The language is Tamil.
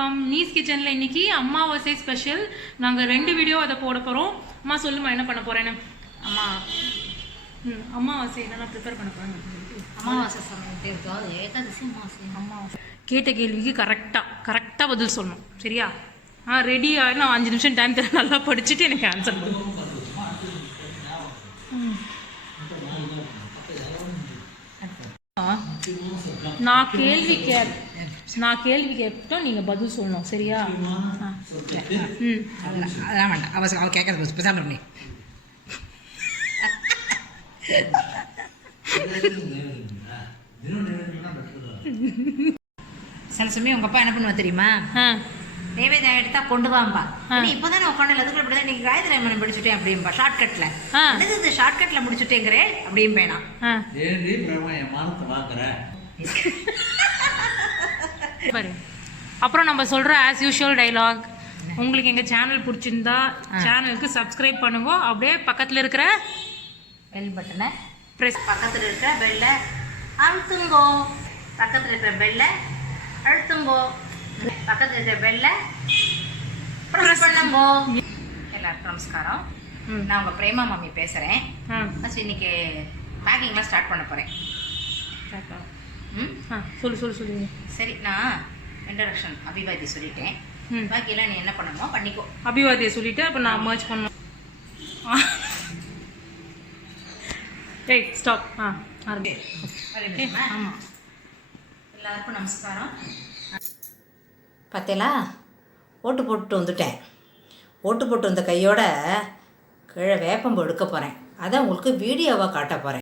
வணக்கம். நீஸ் கிச்சனில் இன்னைக்கு அமாவாசை ஸ்பெஷல். நாங்கள் 2 வீடியோ அதை போட போகிறோம். அம்மா சொல்லுமா என்ன பண்ண போகிறேன்னு. அமாவாசை என்னென்ன ப்ரிப்பேர் பண்ண போகிறேன். அமாவாசை சமையல் இருக்கோம். ஏகாதசி அமாவாசை. கேட்ட கேள்விக்கு கரெக்டாக பதில் சொல்லணும். சரியா? ரெடி ஆகி நான் 5 நிமிஷம் டைம் தரேன். நல்லா படிச்சுட்டு எனக்கு ஆன்சர் பண்ணும். நான் கேள்வி கேட்டோம், நீங்கள் பதில் சொல்லணும். சரியா? அதெல்லாம் வேண்டாம். அவள் கேட்கறது பேசாமல் பண்ணி. சில சமயம் உங்கள் அப்பா என்ன பண்ணுவா தெரியுமா? நைவேத்தியம் எடுத்தா கொண்டு வாம்பா. இப்போதான் நான் உட்காந்து அதுக்குள்ள இப்படிதான் இன்னைக்கு காயத்ரி அம்மன் முடிச்சுட்டேன் அப்படின்பா. ஷார்ட்கட்ல இது ஷார்ட்கட்ல முடிச்சுட்டேங்கிறே அப்படின்னு வேணாம். அப்புறம் நம்ம சொல்ற ஆஸ் யூஷுவல் டைலாக். உங்களுக்கு எங்க சேனல் பிடிச்சிருந்தா சேனலுக்கு சப்ஸ்கிரைப் பண்ணுங்க. அப்படியே பக்கத்துல இருக்கிற பெல் பட்டனை பிரஸ், பக்கத்தில் இருக்கிற பெல்ல அழுத்துங்கோ. பக்கத்தில் இருக்கிற பெல்ல அழுத்துங்கோ. பக்கத்தில் இருக்கிற பெல்ல ப்ரெஸ் பண்ணுங்கோ. எல்லாருக்கும் நமஸ்காரம். நான் உங்கள் பிரேமா மாமி பேசுகிறேன். ஃபஸ்ட் இன்னைக்கு பேக்கிங்லாம் ஸ்டார்ட் பண்ண போகிறேன். சொல்லுங்க. சரி, நான் இன்ட்ரடக்ஷன் அபிவாதி சொல்லிட்டேன். பாக்கியெல்லாம் நீ என்ன பண்ணணுமோ பண்ணிக்கோ. அபிவாதியை சொல்லிட்டு அப்போ நான் மர்ஜ் பண்ணணும். ஸ்டாப். ஆமாம். எல்லாருக்கும் நமஸ்காரம். பார்த்தேலா, ஓட்டு போட்டு வந்துட்டேன். ஓட்டு போட்டு வந்த கையோட கீழே வேப்பம்பு எடுக்க போகிறேன். அதை உங்களுக்கு வீடியோவாக காட்ட போகிறேன்.